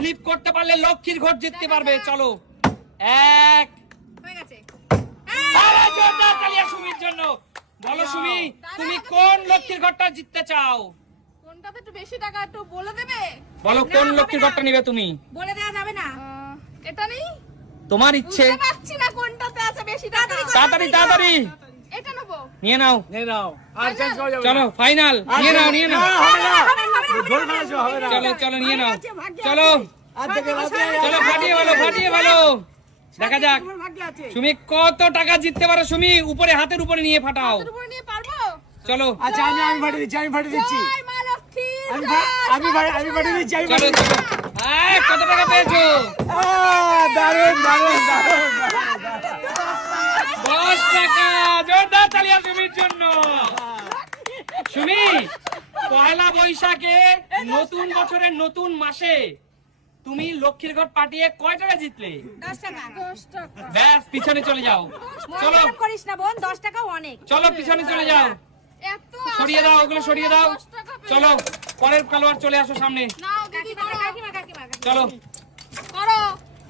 Flip করতে পারলে লক্ষ্মীর ঘর জিততে পারবে চলো। এক। হয়ে সুমির জন্য। বলো সুমি তুমি কোন লক্ষ্মীর ঘরটা জিততে চাও? কোনটাতে একটু বেশি টাকা একটু বলে দেবে? বলো কোন লক্ষ্মীর ঘরটা নিবে তুমি? বলে দেওয়া যাবে না। এটা নেই? তোমার ইচ্ছে। পারছি না কোনটাতে আছে বেশি টাকা। তাড়াতাড়ি। তাড়াতাড়ি এটা নেব। নিয়ে নাও। নে নাও। আর চেঞ্জ করা যাবে চলো ফাইনাল নিয়ে নাও নিয়ে নাও। চলো চলো নিয়ে নাও। চলো। চলো ফাটিয়ে ভালো ফাটিয়ে ভালো দেখা যাক। সুমি কত টাকা জিততে পারো সুমি? উপরে হাতের উপরে নিয়ে ফাটাও। তোর উপরে নিয়ে পারব? চলো। আচ্ছা আমি আমি ফাটিয়ে দিচ্ছি আমি ফাটিয়ে দিচ্ছি। আমি আমি ফাটিয়ে দিচ্ছি আমি ফাটিয়ে আয়, কত টাকা পেয়েছ? দারুণ দারুণ দারুণ দশ টাকা জোরদার তালিয়া সুমির জন্য। সুমি পয়লা বৈশাখে নতুন বছরের নতুন মাসে তুমি লক্ষ্মীর ঘর পাঠিয়ে কয় টাকা জিতলে? টাকা। টাকা। ব্যাস পিছনে চলে যাও। চলো। করিস না বোন দশ টাকাও অনেক। চলো পিছনে চলে যাও। সরিয়ে দাও ওগুলো সরিয়ে দাও। চলো পরের খেলোয়াড় চলে আসো সামনে। চলো। করো।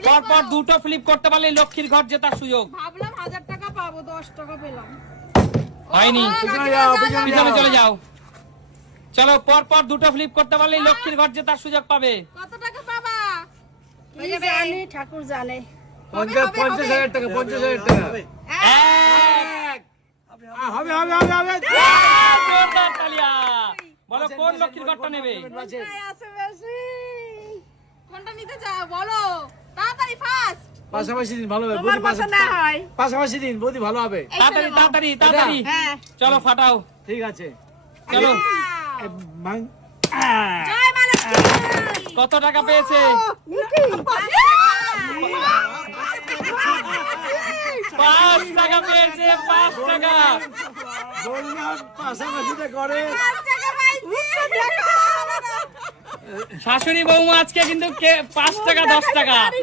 পর পর দুটো ফ্লিপ করতে পারলে লক্ষ্মীর ঘর জেতার সুযোগ। ভাবলাম হাজার টাকা পাবো দশ টাকা পেলাম। হয়নি পিছনে চলে যাও। চলো পর পর দুটো ফ্লিপ করতে পারলে লক্ষ্মীর ঘর জেতার সুযোগ পাবে। কত টাকা পাবা? জানি ঠাকুর জানে পঞ্চাশ পঞ্চাশ হাজার টাকা পঞ্চাশ হাজার টাকা। হবে হবে হবে হবে। তালিয়া। বলো কোন লক্ষ্মীর ঘরটা নেবে? কোনটা নিতে চাও? বলো। তাড়াতাড়ি ফাস্ট পাশাপাশি দিন ভালো হবে হয়। পাশাপাশি দিন বৌদি ভালো হবে। তাড়াতাড়ি তাড়াতাড়ি তাড়াতাড়ি। হ্যাঁ চলো ফাটাও। ঠিক আছে। চলো। কত টাকা পেয়েছে? পাঁচ টাকা পেয়েছে পাঁচ টাকা। বললাম পাশাপাশিতে করে। শাশুড়ি বৌমা আজকে কিন্তু কে- পাঁচ টাকা দশ টাকা। আপনি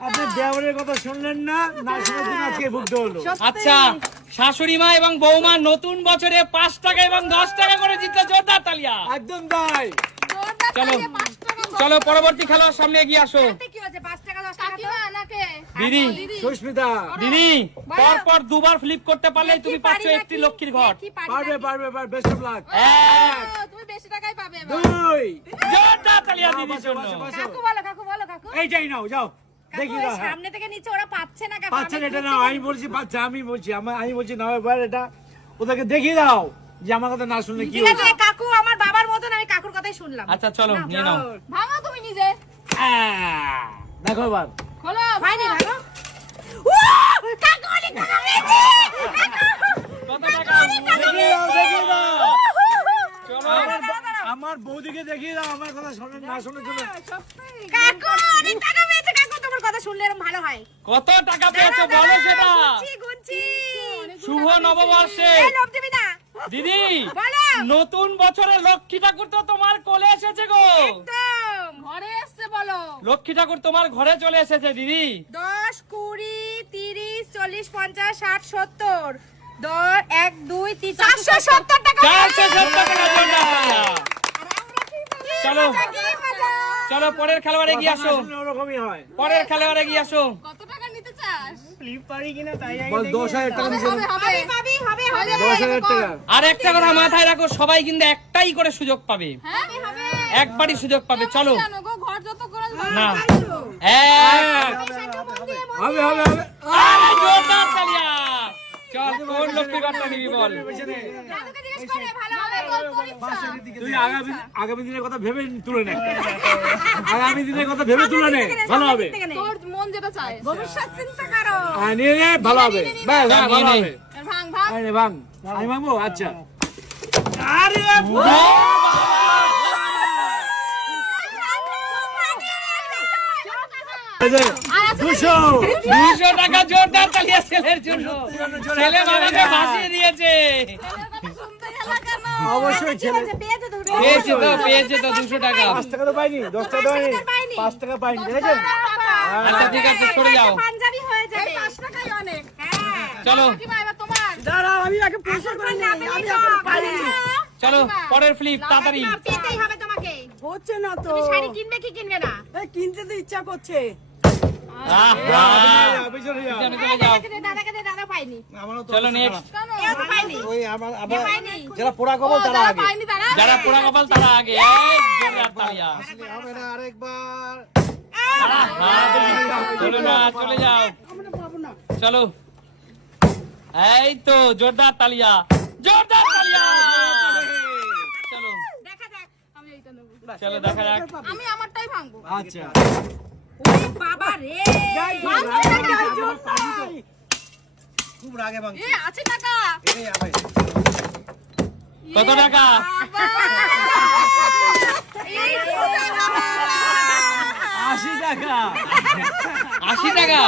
আপনি দেওয়ারের কথা শুনলেন না? না শুনে দিন আজকে ভুগতে হলো। আচ্ছা শাশুড়ি মা এবং বৌমা নতুন বছরে পাঁচ টাকা এবং দশ টাকা করে জোরদার তালিয়া। একদম তাই। চলো চলো পরবর্তী খেলার সামনে এগিয়ে আসো। দিদি সুস্মিতা। দিদি পর পর দুবার ফ্লিপ করতে পারলে তুমি পাচ্ছ একটি লক্ষ্মীর ঘর। পারবে পারবে পারবে বেস্ট অফ লাক তুমি বেশি টাকাই পাবে দুই। জোরদার তালিয়া দিদির জন্য। বসো, বসো। কাকু বলো কাকু বলো কাকু। এইটাই নাও যাও। দেখি কাকু, দাও ওই হ্যাঁ। সামনে থেকে নিচে ওরা পাচ্ছে না কাকু। পাচ্ছেন আমি এটা খুব আমি বলছি পাচ্ছে আমি বলছি আমি বলছি নাও এবার এটা। ওদেরকে দেখিয়ে দাও যে আমার কথা না শুনলে কি হবে কাকু আমার বাবার মতন আমি কাকুর কথাই শুনলাম। আচ্ছা চলো নিয়ে নাও। ভাঙো তুমি নিজে। আহ, দেখো এবার। খোলো হয়নি ভাঙো কাকু অনেক টাকা পেয়েছে কত টাকা দেখিয়ে দাও চলো আমার বৌদিকে দেখিয়ে দাও আমার কথা শোনে না শোনার জন্য কাকু অনেক টাকা পেয়েছে কাকু তোমার কথা শুনলে এরকম ভালো হয়। কত টাকা পেয়েছ বলো সেটা। গুনছি গুনছি। শুভ নববর্ষে। এই লোভ দিবি না দিদি বলো। নতুন বছরে লক্ষ্মী ঠাকুর তো তোমার কোলে এসেছে গো একদম ঘরে এসছে বলো লক্ষ্মী ঠাকুর তোমার ঘরে চলে এসেছে দিদি। দশ কুড়ি তিরিশ চল্লিশ পঞ্চাশ ষাট সত্তর। দশ এক দুই তিন চারশো সত্তর। টাকা চারশো সত্তর টাকা চলো। চলো পরের খেলোয়াড়ে গিয়ে আসো। ওরকমই হয়। পরের খেলোয়াড়ে গিয়ে আসো। কত টাকা নিতে চাস? বল দশ হাজার টাকা নিচে হবে হবে। হবে হবে হবে দশ হাজার টাকা। আর একটা কথা মাথায় রাখো সবাই কিন্তু একটাই করে সুযোগ পাবে। হবে একবারই সুযোগ পাবে। চলো। ঘর যত না। এক। হবে হবে হবে। আরে জোরদার তালিয়া। চল কোন লক্ষ্মী ঘরটা নিবি বল। পেছনে। দাদুকে জিজ্ঞেস করে ভালো হবে বল তোর ইচ্ছা তুই আগামী আগামী দিনের কথা ভেবে তুলে নে। আগামী দিনের কথা ভেবে তুলে নে। ভালো হবে। তোর মন যেটা চায়। ভবিষ্যৎ চিন্তা করো। হ্যাঁ, নিয়ে নে ভালো হবে। ব্যাস হ্যাঁ, ভালো হবে। ভাঙ ভাঙ। এই ভাঙ। আমি ভাঙবো? আচ্ছা। আরে দুশো। দুশো টাকা জোরদার তালিয়া ছেলের জন্য। ছেলে মামাকে ভাসিয়ে দিয়েছে। অবশ্যই ছেলে। পেয়েছে তো পেয়েছে তো দুশো টাকা। পাঁচ টাকা তো পাইনি দশ টাকা পাইনি পাইনি। পাঁচ টাকা পাইনি দেখেছেন? আচ্ছা ঠিক আছে সরে যাও। পাঞ্জাবি হয়ে যাবে পাঁচ টাকাই অনেক হ্যাঁ চলো। কাকিমা দাঁড়াও আমি আগে পরিষ্কার করে নিই আমি এখনও পারিনি চলো পরের ফ্লিপ তাড়াতাড়ি। পেতেই হবে তোমাকে। হচ্ছে না তো। তুমি শাড়ি কিনবে কি কিনবে না? কিনতে তো ইচ্ছা করছে। যারা পোড়া কবল তারা আগে। যারা পোড়া কপাল তারা আগে। এই জোরদার তালিয়া। হবে না আরেকবার। চলো চলে যাও। আমরা পাবো না চলো। এই তো জোরদার তালিয়া। জোরদার তালিয়া! চলো। দেখা যাক আমি এইটা নেব। চলো দেখা যাক। আমি আমারটাই ভাঙবো। আচ্ছা। বাবা রে ভাঙবো না, গাই জোর নাই। খুব রাগে ভাঙছে এ আছে টাকা। এই আবে কত টাকা। আশি টাকা। আশি টাকা?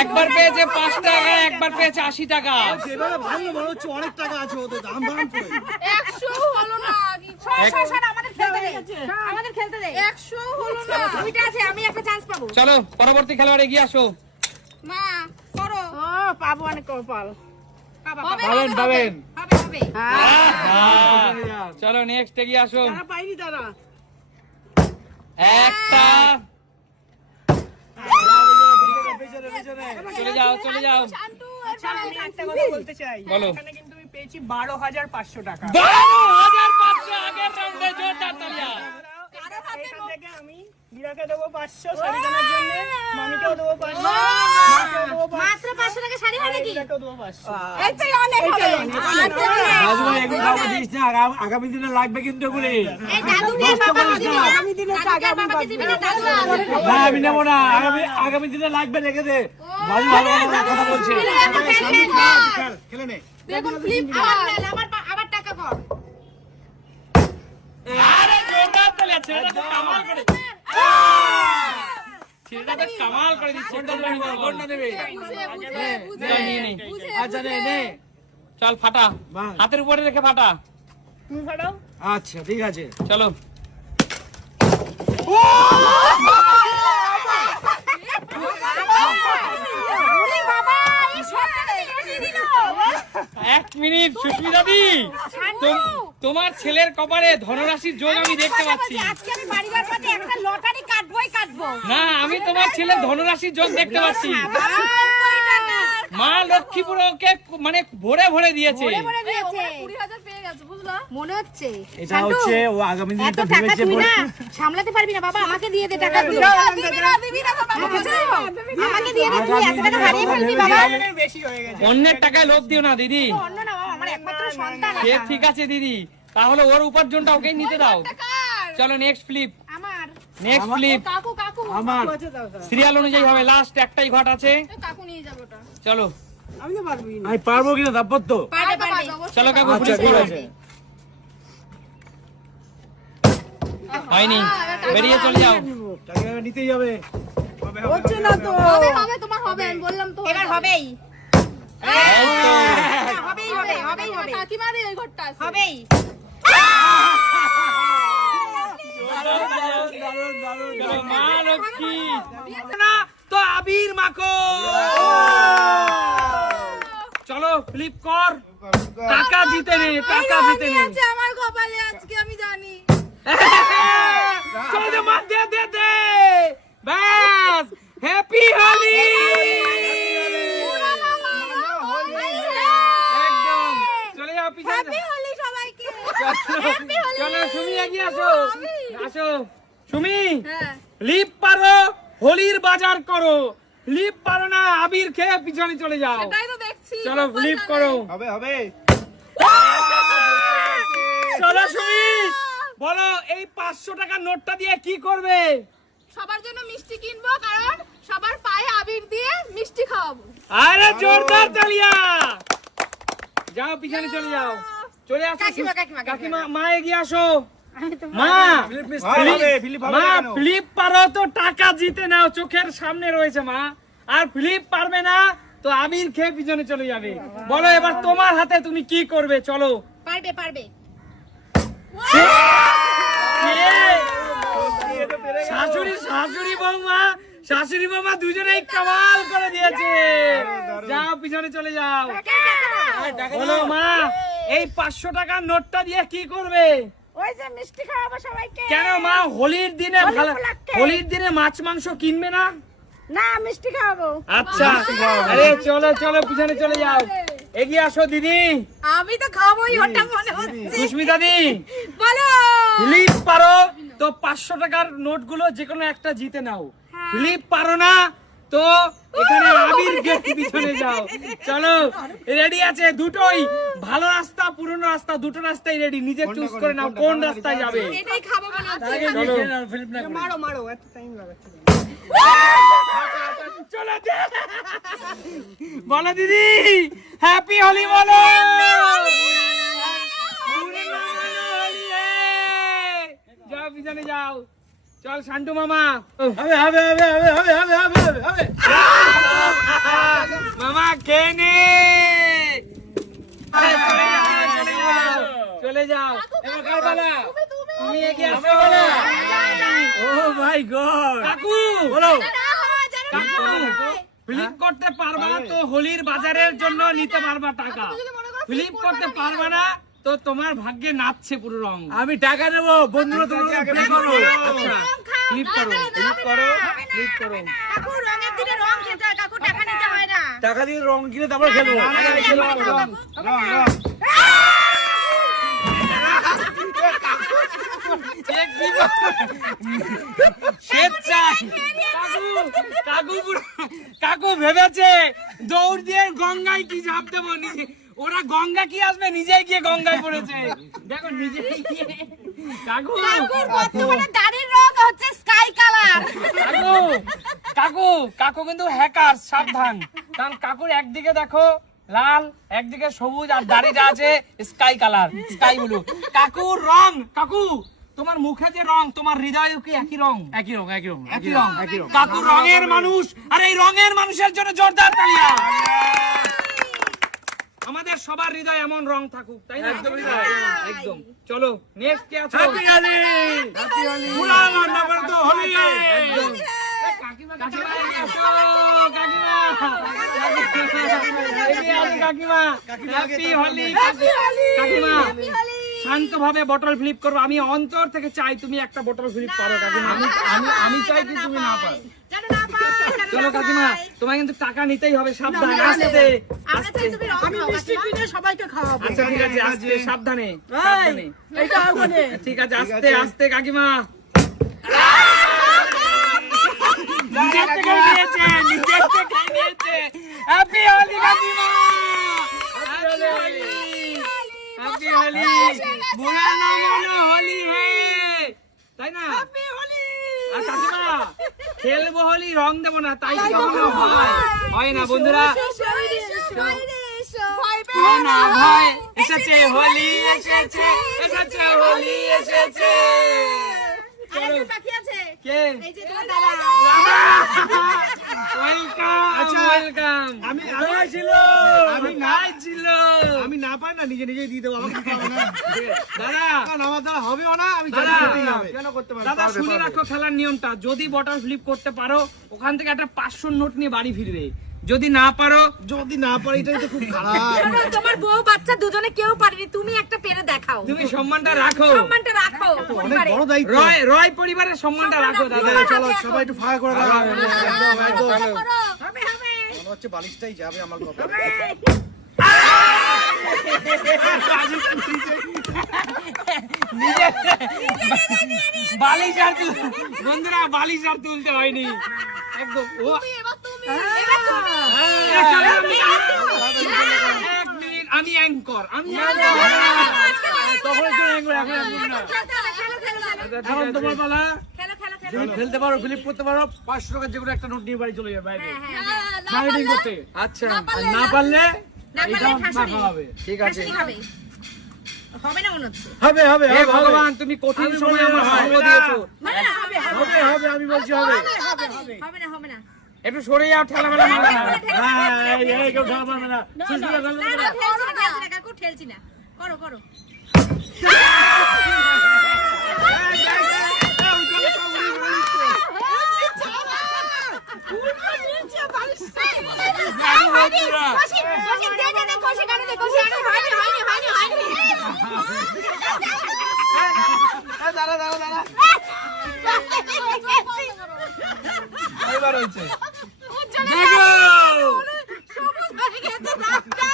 একবার পেয়েছে পাঁচ টাকা একবার পেয়েছে আশি টাকা। ভাঙলে মনে হচ্ছে অনেক টাকা আছে ওদের দাম দাম একশো হলো না আমাদের খেলতে দে আমাদের খেলতে দে একশো হলো না। দুইটা আছে আমি একটা চান্স পাবো। চলো পরবর্তী খেলোয়াড় এগিয়ে আসো। মা করো। ও পাবো অনেক কপাল। পাবেন, পাবেন। চলো নেক্সট এগিয়ে আসো। পাইনি তারা। একটা। পেছনে চলে যাও চলে যাও। শান্তু আচ্ছা, একটা কথা বলতে চাই। বলো। এখানে কিন্তু আমি পেয়েছি বারো হাজার পাঁচশো টাকা। বারো হাজার জোরদার তালিয়া। আমি দেবো পাঁচশো শাড়ি কেনার জন্য মামিকেও দেবো পাঁচশো মাত্র পাঁচশো টাকা শাড়ি আগাম- দিনে লাগবে কিন্তু এগুলি। না। আমি বাবাকে দিবি না দাদু না আমি নেব না। আগামী আগামী দিনে লাগবে রেখে দে। ভালো ভালো ভালো কথা বলছে। দেখুন ফ্লিপ আবার আবার আবার টাকা কর আরে জোরদার তালিয়া ছেলেটা তো কামাল করে ছেলেটা তো কামাল করে দিচ্ছে। নে। আচ্ছা নে নে। চল ফাটা। হাতের উপরে রেখে ফাটা। তুমি ফাটাও। আচ্ছা ঠিক আছে। চলো। এক মিনিট সুস্মিতা দি। তোমার ছেলের কপালে ধনরাশির যোগ আমি দেখতে পাচ্ছি। আজকে আমি বাড়ি যাওয়ার পথে একটা লটারি কাটবই কাটবো। না আমি তোমার ছেলের ধনরাশির যোগ দেখতে পাচ্ছি? মা লক্ষ্মীপুর ওকে মানে ভরে ভরে দিয়েছে। ভরে ভরে দিয়েছে। মনে হচ্ছে। এটা হচ্ছে ও আগামী দিনে তো ভেবেছে তুই বলে। না সামলাতে পারবি না বাবা আমাকে দিয়ে দে টাকাগুলো। দেখেছ? আমাকে দিয়ে দে তুই এত টাকা হারিয়ে ফেলবি বাবা। বেশি হয়ে গেছে। অন্যের টাকায় লোভ দিও না দিদি। অন্য না বাবা আমার একমাত্র সন্তান সে ঠিক আছে দিদি। তাহলে ওর উপার্জনটা ওকে নিতে দাও। চলো নেক্সট ফ্লিপ আমার। নেক্সট ফ্লিপ কাকু কাকু আমার। সিরিয়াল অনুযায়ী হবে লাস্ট একটাই ঘট আছে। কাকু নিয়ে যাব ওটা। চলো। আমি তো পারবই না। আমি পারব কিনা তারপর তো। পারবে পারবে চলো কাকু আচ্ছা পুলিশ করো। আছে। হয়নি। বেরিয়ে চলে যাও। টাকা নিতেই হবে। হচ্ছে না তো। হবে। হবে তোমার হবে আমি বললাম তো এবার হবেই। হবেই হবে হবেই হবে কাকিমারে ওই ঘরটা আছে। হবেই। তো আবির মাখো চলো ফ্লিপ কর। টাকা জিতে নে টাকা জিতে নে। আমার কপালে আজকে আমি জানি। চলো দে দে দে দে। ব্যাস হ্যাপি হোলি একদম চলে যাও পিছনে হোলি সবাইকে চলো সুমি এগিয়ে আসো। আসো। সুমি হ্যাঁ। লিপ পারো হোলির বাজার করো। লিপ পারো না আবির খেয়ে পিছনে চলে যাও। দেখছি চলো লিপ করো। হবে হবে। চলো সুমি বলো এই পাঁচশো টাকার নোটটা দিয়ে কি করবে? সবার জন্য মিষ্টি কিনবো কারণ সবার পায়ে আবির দিয়ে মিষ্টি খাওয়াবো। আরে জোরদার তালিয়া! যাও পিছনে চলে যাও। চলে আসো কাকিমা, কাকিমা, কাকিমা মা এগিয়ে আসো। মা! ভালো হবে ফিলিপ হবে মা ফ্লিপ পারো তো টাকা জিতে নাও চোখের সামনে রয়েছে মা। আর ফ্লিপ পারবে না তো আবির খেয়ে পিছনে চলে যাবে। বলো এবার তোমার হাতে তুমি কি করবে চলো। পারবে পারবে। শাশুড়ি শাশুড়ি বৌমা শাশুড়ি বৌমা দুজনেই কামাল করে দিয়েছে। যাও পিছনে চলে যাও। বলো মা। এই পাঁচশো টাকার নোটটা দিয়ে কি করবে? ওই যে মিষ্টি খাওয়াবো সবাইকে। কেন মা হোলির দিনে ভালো হোলির দিনে মাছ মাংস কিনবে না? না মিষ্টি খাওয়াবো। আচ্ছা। আরে চলো চলো পিছনে চলে যাও। এগিয়ে আসো দিদি। আমি তো খাবোই ওটা মনে হচ্ছে। সুস্মিতা দি। বলো। ফিলিপ পারো। তো পাঁচশো টাকার নোটগুলো যে কোনো একটা জিতে নাও। হ্যাঁ। ফিলিপ পারো না তো এখানে আবির গেট পিছনে যাও। চলো রেডি আছে? দুটোই। ভালো রাস্তা পুরনো রাস্তা দুটো রাস্তাই রেডি নিজে চুজ করে নাও কোন রাস্তায় যাবে। এটাই খাব হচ্ছে। চলো। মারো মারো এত টাইম লাগাচ্ছে চলো দে। বলো দিদি। হ্যাপি হোলি বলো। যাও পিছনে যাও। চল শান্টু মামা। হবে হবে হবে হবে হবে হবে হবে হবে হবে। মামা খেয়ে নে। চলে যাও, এবার কার পালা? তুমি এগিয়ে আসো। ও মাই গড কাকু! বলো। ফ্লিপ করতে পারবা তো হোলির বাজারের জন্য নিতে পারবা টাকা। ফিলিপ করতে পারবা না তো তোমার ভাগ্যে নাচছে পুরো রং। আমি টাকা দেবো বন্ধুরা তোমরা পে করো। আচ্ছা ফ্লিপ করো ফ্লিপ করো ফ্লিপ করো। কাকু রঙের দিনে রং খেতে হয় কাকু টাকা নিতে হয় না। টাকা দিয়ে রং কিনে তারপর খেলব। কাকু। ভেবেছে দৌড় দিয়ে গঙ্গায় কি ঝাঁপ দেবো নিজে ওরা গঙ্গা কি আসবে? নিজেই গিয়ে গঙ্গায় পড়েছে। দেখো নিজেই গিয়ে কাকু! বর্তমানে দাড়ির রং হচ্ছে স্কাই কালার। কাকু! কাকু! কাকু কিন্তু হ্যাকার সাবধান। কারণ কাকুর একদিকে দেখো লাল একদিকে সবুজ আর দাড়িটা আছে স্কাই কালার স্কাই ব্লু। কাকুর রং! কাকু তোমার মুখে যে রং তোমার হৃদয়ে কি একই রং? একই রং একই রং একই রং। কাকু রঙের মানুষ আর এই রঙের মানুষের জন্য জোরদার তালিয়া। আমাদের সবার হৃদয় এমন রং থাকুক তাই না? একদমই তাই। একদম। চলো নেক্সট কে আছো? হ্যাপি হোলি হ্যাপি হোলি পুরা নাম্বার তো হোলি একদম। কাকিমা কাকিমা কাকিমা। হ্যাপি হোলি কাকিমা। শান্তভাবে বটল ফ্লিপ করো। আমি অন্তর থেকে চাই তুমি একটা বটল ফ্লিপ করো কাকিমা। আমি চাই কি তুমি না পারো। চলো কাকিমা। তোমায় কিন্তু টাকা নিতেই হবে সাবধানে আস্তে আমি মিষ্টি কিনে সবাইকে খাওয়াবো আচ্ছা ঠিক আছে আস্তে সাবধানে সাবধানে এইটা ওখানে ঠিক আছে আস্তে আস্তে কাকিমা নিজের থেকে নিয়েছে নিজের থেকে নিয়েছে হ্যাপি হোলি কাকিমা হ্যাপি হোলি হ্যাপি হোলি বোলা না মনে হোলি হে তাই না আর কাকিমা খেলব হোলি রং দেবো না তাই কখনো হয়। হয়। না বন্ধুরা? হয় না ভয় এসেছে হোলি এসেছে। এসেছে। হোলি এসেছে। আরেকটা বাকি আছে। কে এই যে তোমার দাদা। ওয়েলকাম আচ্ছা, ওয়েলকাম আমি আমি ছিল আমি নাই ছিল আমি না পাই না নিজে নিজেই দিয়ে দেবো আমাকে দিতে হবে না। দাদা! কারণ আমার দ্বারা হবেও না আমি দাদা, কেন করতে পারব দাদা শুনে রাখো খেলার নিয়মটা। যদি বটল ফ্লিপ করতে পারো ওখান থেকে একটা পাঁচশো নোট নিয়ে বাড়ি ফিরবে। যদি না পারো যদি না পারি এটাই তো খুব খারাপ। তোমার বউ বাচ্চা দুজনে কেউ পারেনি। তুমি একটা পেরে দেখাও। তুমি সম্মানটা রাখো। সম্মানটা রাখো। অনেক বড় দায়িত্ব। রয় রয় পরিবারের সম্মানটা রাখো দাদা। চলো সবাই একটু ফাঁকা করে দাও। একদম একদম। হবে হবে হচ্ছে বালিশটাই যাবে আমার কথা বন্ধুরা বালিশ আর তুলতে হয়নি। একদম ও হ্যাঁ। হ্যাঁ। আমি অ্যাঙ্কর আমি আচ্ছা, খেলতে পারো ফিলিপ করতে পারো। পাঁচশো টাকার যে কোনো একটা নোট নিয়ে বাড়ি চলে যাবে আচ্ছা না পারলে হবে ঠিক আছে হবে হবে না মনে হচ্ছে হবে হবে হে ভগবান তুমি কঠিন সময় আমার সঙ্গ দিয়েছ মানে হবে হবে হবে হবে আমি বলছি হবে হবে না হবে না একটু সরে যাও ঠেলা মেলা মারবে না হ্যাঁ এই কেউ খেলা পারবে না সুস্মিতা না না। ঠেলছি না কাকু ঠেলছি না করো করো কষি, কষি, দে, দে, দে, কষি, গানে দে, কষি, আরে, হয়নি, হয়নি, হয়নি, হয়নি। হয়ে নাকটা।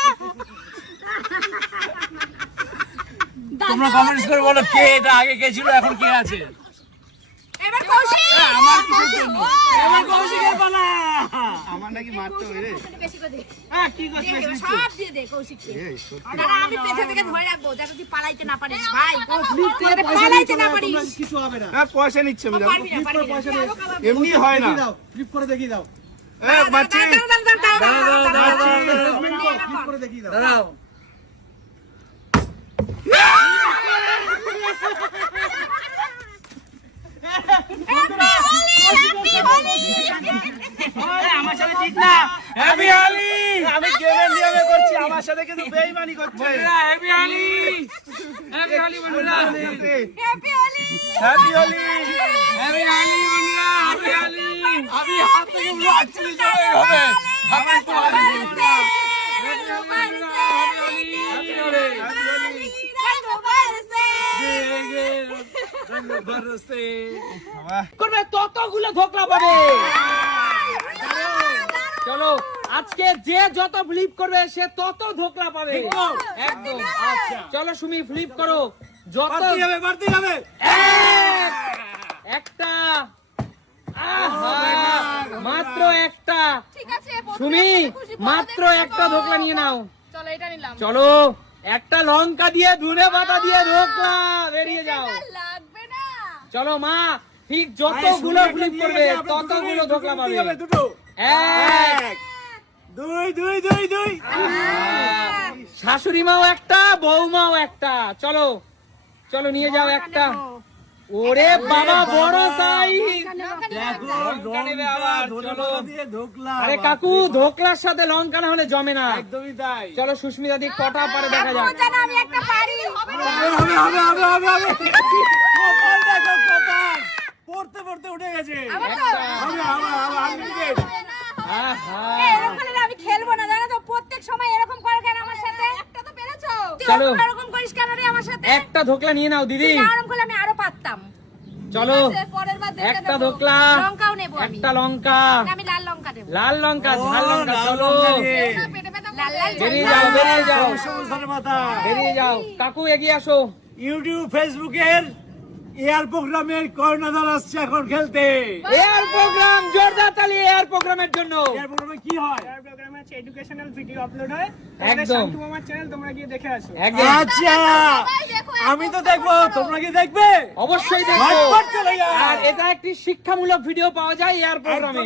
তোমরা কমেন্টস করে বলো কে এটা আগে কে ছিল এখন কে আছে? এবার কৌশিক! আমার কিসের জন্য। এবার কৌশিকের পালা। আমার নাকি মারতে হবে রে। হ্যাঁ হ্যাঁ পয়সা নিচ্ছে এমনি হয় না দাও ফ্লিপ করে দেখিয়ে দাও হ্যাঁ মারছি দাঁড়া, দাঁড়া, দাঁড়া, দাঁড়া, দাঁড়া, দাঁড়া, দাঁড়া। ফ্লিপ করে দেখিয়ে দাও দাঁড়াও আমার সাথে ঠিক না হ্যাপি হোলি আমি গেমের নিয়মে করছি আমার সাথে বেইমানি করছে। হ্যাপি হোলি হ্যাপি হোলি বন্ধুরা! Happy Holi! Happy Holi happy Holi বন্ধুরা হ্যাপি হোলি আমি হাত থেকে পুরো আটচল্লিশ জন হবে আমার তো করবে ততগুলো ধোকলা পাবে। চলো। আজকে যে যত ফ্লিপ করবে সে তত ধোকলা পাবে। একদম। আচ্ছা চলো সুমি ফ্লিপ করো। যত বাড়তেই হবে বাড়তেই একটা। মাত্র একটা। সুমি মাত্র একটা ধোকলা নিয়ে নাও। চলো এটা নিলাম। চলো একটা লঙ্কা দিয়ে ধুনে পাতা দিয়ে ধোকলা বেরিয়ে যাও। লাগবে না। চলো মা ঠিক যতগুলো ফ্লিপ করবে ততগুলো ধোকলা পাবে। দুটো। এক দুই দুই দুই দুই। শাশুড়ি মাও একটা বৌমাও একটা। চলো চলো নিয়ে যাও একটা। ওরে বাবা বড় সাইজ আরে কাকু ধোকলার সাথে লঙ্কা না হলে জমে না। একদমই তাই। চলো সুস্মিতা দি কটা পারে দেখা যাক। আমি একটা পারি। হবে হবে হবে হবে হবে হবে। কপাল দেখো কপাল। পড়তে পড়তে উঠে গেছে। হবে হবে হবে আনলিমিটেড আহা এরকম করলে আমি খেলব না জানো তো প্রত্যেক সময় এরকম করে কেন আমার সাথে? একটা তো পেরেছ। চলো। এরকম করিস কেন রে আমার সাথে? একটা ধোকলা নিয়ে নাও দিদি। এরকম করলে আমি আরও পারতাম। চলো। পরের বার দেখে একটা ধোকলা। লঙ্কাও নেব আমি। একটা লঙ্কা। আমি লাল লঙ্কা দেবো। লাল লঙ্কা ঝাল লঙ্কা চলো। যাও যাও। বেরিয়ে যাও। কাকু এগিয়ে আসো। ইউটিউব ফেসবুকের এয়ার প্রোগ্রামের কর্ণধার আসছে এখন খেলতে। এয়ার প্রোগ্রাম জোরদার তালি এয়ার প্রোগ্রামের জন্য। এয়ার প্রোগ্রামে কি হয়? আছে এডুকেশনাল ভিডিও আপলোড হয় একদম। মামার চ্যানেল তোমরা গিয়ে দেখে আসো। আচ্ছা আমি তো দেখব তোমরা কি দেখবে? অবশ্যই। আর এটা একটি শিক্ষামূলক ভিডিও পাওয়া যায় এয়ার প্রোগ্রামে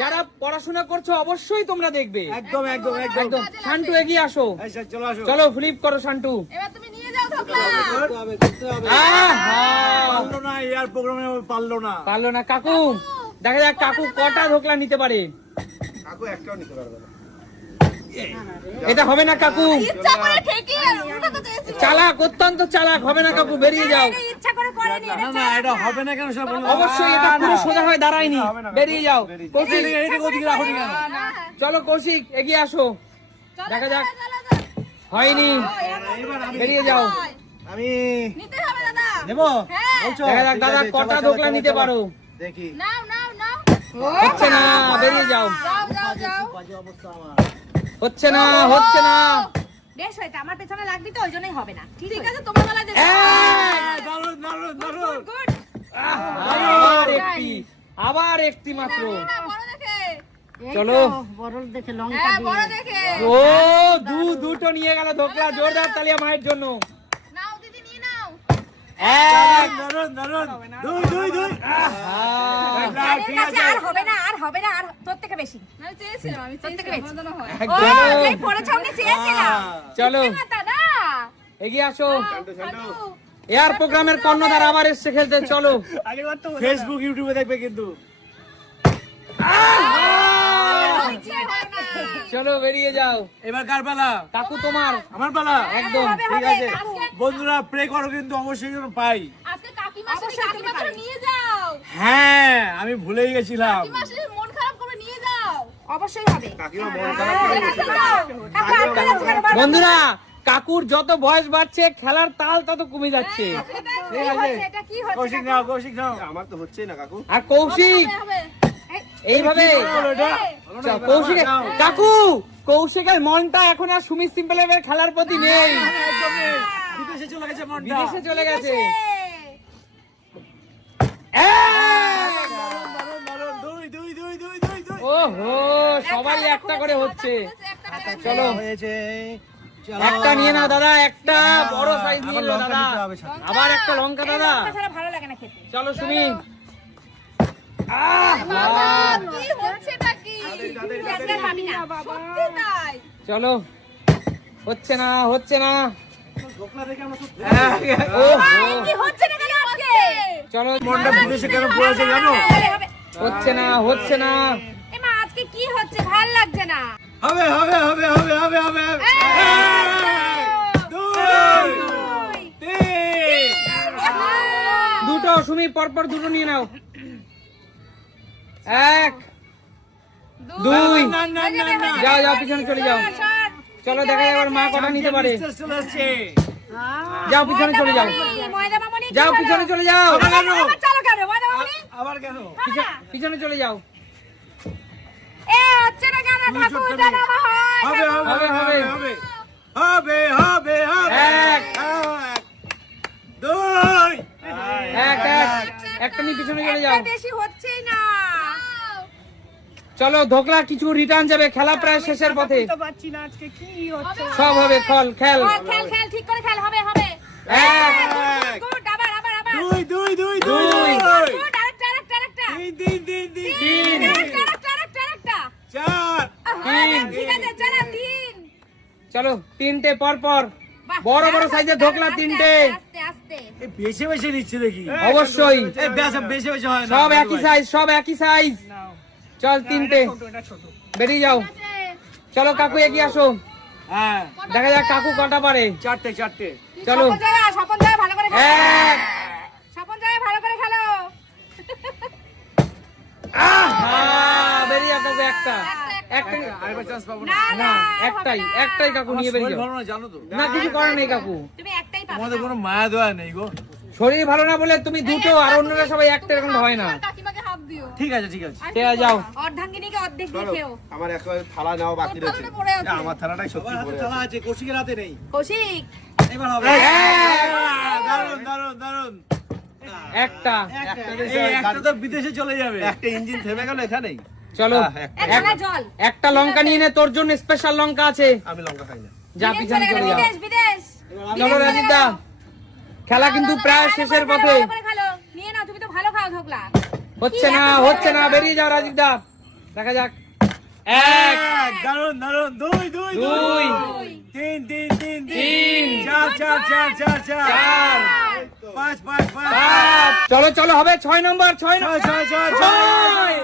যারা পড়াশোনা করছ অবশ্যই তোমরা দেখবে। একদম একদম একদম। একদম। শান্টু এগিয়ে আসো। আচ্ছা চলো আসো। চলো ফ্লিপ করো শান্টু এবার তুমি নিয়ে যাও পারল না এয়ার প্রোগ্রামে পারল না। পারল না। কাকু দেখা যাক কাকু কটা ধোকলা নিতে পারে। কাকু একটাও নিতে পারবে না। এটা হবে না কাকু। চালাক অত্যন্ত চালাক হবে না কাকু বেরিয়ে যাও। এটা ইচ্ছা করে করেনি না না এটা হবে না কেন সব বলব অবশ্যই এটা পুরো সোজা হয়ে দাঁড়ায়নি। বেরিয়ে যাও। কৌশিক এটা ওদিকে রাখো না চলো কৌশিক এগিয়ে আসো। দেখা যাক। হয়নি। বেরিয়ে যাও। আমি নিতে দাদা। দেবো হ্যাঁ। দেখা যাক দাদা কটা ধোকলা নিতে পারো। দেখি। নাও নাও নাও। হচ্ছে না বেরিয়ে যাও। যাও যাও যাও। হচ্ছে না হচ্ছে না। বেশ হয়েছে আমার পেছনে লাগবি তো ওই জন্যই হবে না। ঠিক আছে তোমার বেলা! দারুণ দারুণ দারুণ গুড আবার একটি আবার একটি মাত্র। না বড় দেখে। চলো। হ্যাঁ বড় দেখে। ও দু দুটো নিয়ে গেল ধোকলা জোরদার তালিয়া মায়ের জন্য। এক। দারুণ দারুণ দুই দুই দুই। আহা! না, আরে ঠিক কাছে আছে। আর হবে না আর হবে না আর তোর থেকে বেশি। আমি চেয়েছিলাম আমি তোর থেকে বেশি। ও একদম। এই পড়েছ চেয়েছিলাম। চলো। এগিয়ে আসো। এয়ার প্রোগ্রামের কর্ণধার আবার এসছে খেলতে চলো। ফেসবুক ইউটিউবে দেখবে কিন্তু। হয় চলো বেরিয়ে যাও। এবার কার পালা? কাকু তোমার। আমার পালা? একদম ঠিক আছে। বন্ধুরা প্রে করো কিন্তু অবশ্যই যেন পাই। আজকে কাকিমার কাকিমা নিয়ে যাও। হ্যাঁ আমি ভুলেই গেছিলাম। মন খারাপ করে নিয়ে যাও। অবশ্যই হবে। কাকিমা মন খারাপ করে ঠিক আছে, যাও। কাকু, আর বেরোচ্ছে কেন? বারবার বন্ধুরা কাকুর যত বয়স বাড়ছে খেলার তাল তত কমে যাচ্ছে। ঠিক আছে। হচ্ছে? এটা কি হচ্ছে কৌশিক নাও কৌশিক নাও। আমার তো হচ্ছেই না কাকু। আর কৌশিক এইভাবে। কৌশিক কাকু কৌশিকের মনটা এখন আর সুমিত সিম্পলের খেলার প্রতি নেই। বিদেশে চলে গেছে মনটা। বিদেশে চলে গেছে। এ, এক! দারুণ, দারুণ, দুই, দুই, দুই, দুই, দুই, দুই। ওহো সবাই একটা করে হচ্ছে। চলো। হয়েছে। একটা নিয়ে নাও দাদা একটা। বড় সাইজ নিয়ে আবার দাদা। একটা লঙ্কা দাদা। ভালো লাগে না খেতে। চলো সুমি। চলো হচ্ছে না হচ্ছে না এক, ওহো কি হচ্ছে না কেন আজকে? চলো মনটা বিদেশে কেন পড়েছে জানো। হচ্ছে না হচ্ছে না আজকে কি হচ্ছে ভালো লাগছে না হবে হবে হবে হবে হবে হবে দুটো সুমি পরপর দুটো নিয়ে নাও এক দুই। না না না না যাও যাও পিছনে চলে যাও। চলো দেখা যাক এবার মা কটা নিতে পারে। যাও পিছনে চলে যাও। যাও পিছনে চলে যাও। আবার কেন পিছনে চলে যাও। এ হচ্ছে না কেন ঠাকুর জানাব হবে হবে হবে। হবে হবে হবে। হবে এক। এক দুই। এক এক। একটা নিয়ে পিছনে চলে যাও। বেশি হচ্ছেই না। চলো ধোকলা কিছু রিটার্ন যাবে খেলা প্রায় শেষের পথে। বুঝতে পারছি না আজকে কি হচ্ছে? সব হবে কল খেল খেল। খেল খেল ঠিক করে খেল হবে হবে। আবার দুই দুই দুই দুই। তিন তিন তিন তিন চার। চলো তিনটে পর পর। বড় বড় সাইজের ধোকলা তিনটে। আস্তে আস্তে। এ বেশি বেশি নিচ্ছে দেখি। অবশ্যই। এই বেশ বেশি বেশি হয় না। সব একই সাইজ সব একই সাইজ চল তিনটে। ছোট এটা ছোট বেরিয়ে যাও। চলো কাকু এগিয়ে আসো। হ্যাঁ। দেখা যাক কাকু কটা পারে। চারটে চারটে। চলো। স্বপন জায়গা ভালো করে এক। স্বপন জায়গা ভালো করে খেলো। বেরিয়ে যাও একটা। একটা আরেকবার চান্স পাবো না? না না একটাই একটাই কাকু নিয়ে বেরিয়ে যাও। না জানো তো। না কিছু করার নেই কাকু। তুমি একটাই পাবে তোমাদের কোনো মায়া দয়া নেই গো। শরীর ভালো না বলে তুমি দুটো আর অন্যরা সবাই একটা এরকম হয় না। কাকিমাকে হাত দিও। ঠিক আছে ঠিক আছে। যাও। অর্ধাঙ্গিনীকে অর্ধেক দিয়ে খেও। আমার একেবারে থালা নেওয়া বাকি রয়েছে। আমার থালাটাই সত্যি পড়ে আছে আছে। কৌশিকের হাতে নেই। কৌশিক। এবার হবে। দারুণ দারুণ দারুণ একটা। একটা। তো বিদেশে চলে যাবে। একটা ইঞ্জিন থেমে গেল এখানেই। চলো একটা। জল। একটা লঙ্কা নিয়ে নে তোর জন্য স্পেশাল লঙ্কা আছে। আমি লঙ্কা খাই না। যা পিছনে চলে যাও। বিদেশ বিদেশ। চলো দা খেলা কিন্তু প্রায় শেষের পথে। খেলো তুমি তো ভালো হচ্ছে না হচ্ছে না বেরিয়ে যাও রাজিত দা। দেখা যাক। এক। দারুণ দারুণ দুই দুই দুই। তিন তিন তিন তিন। চার চার চার চার চার। পাঁচ পাঁচ পাঁচ। চলো চলো হবে ছয় নম্বর ছয় নম্বর। ছয় ছয় ছয়। ছয়।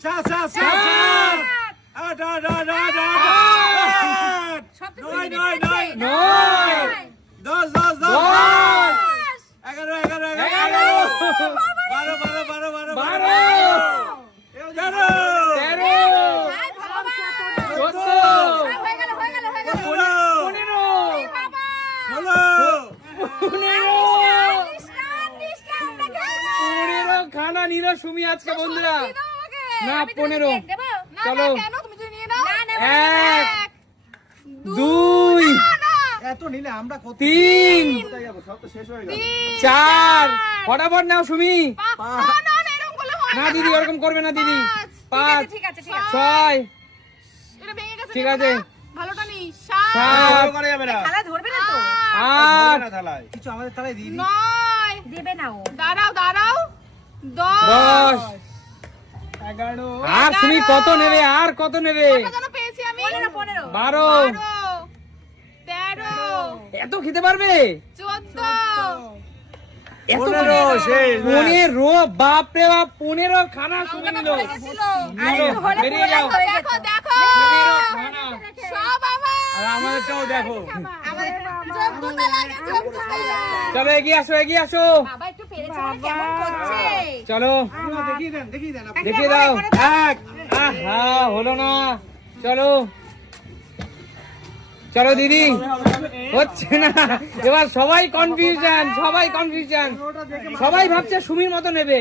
সাত সাত সাত সাত। আট আট আট আট আট। আট। সব তো নয় নয় নয়। নয়। দশ দশ। দশ। বারো বারো বারো বারো বারো তেরো তেরো চোদ্দ গেল গেল গেল ষোলো পনেরো ষোলো খানা নিল সুমি আজকে বন্ধুরা না, পনেরো। চলো। এক। দুই এত নিলে আমরা তিন। হয়ে চার। ফটাফট নাও সুমি। না। দিদি ওরকম করবে না দিদি। পাঁচ। ঠিক আছে, ঠিক আছে, ঠিক আছে। ছয়। এটা ভেঙে গেছে, ঠিক আছে। না? ভালোটা নেই। সাত। সাত। করা যাবে না থালা ধরবে না তো? আট। না থালায়। কিছু আমাদের থালায় দিয়ে দিই। নয়। দেবে না ও। দাঁড়াও, দাঁড়াও। দশ। দশ। এগারো। আর তুমি কত নেবে? আর কত নেবে। বারো। এত খেতে পারবে? এত পনেরো শেষ পনেরো বাপরে বাপ পনেরো খানা নিল। বেরিয়ে যাও। দেখো, দেখো। পনেরো খানা। সব আমার। আর আমাদেরটাও দেখো। যোগ্যতা লাগে, যোগ্যতা। চলো এগিয়ে আসো এগিয়ে আসো। বাবা একটু পেরেছে বলে কেমন করছে? চলো। দেখিয়ে দেন দেখিয়ে দেন। দেখিয়ে দাও। এক। হলো না। চলো। চলো দিদি। হচ্ছে না। এবার সবাই কনফিউশন সবাই কনফিউশন সবাই ভাবছে সুমির মতো নেবে।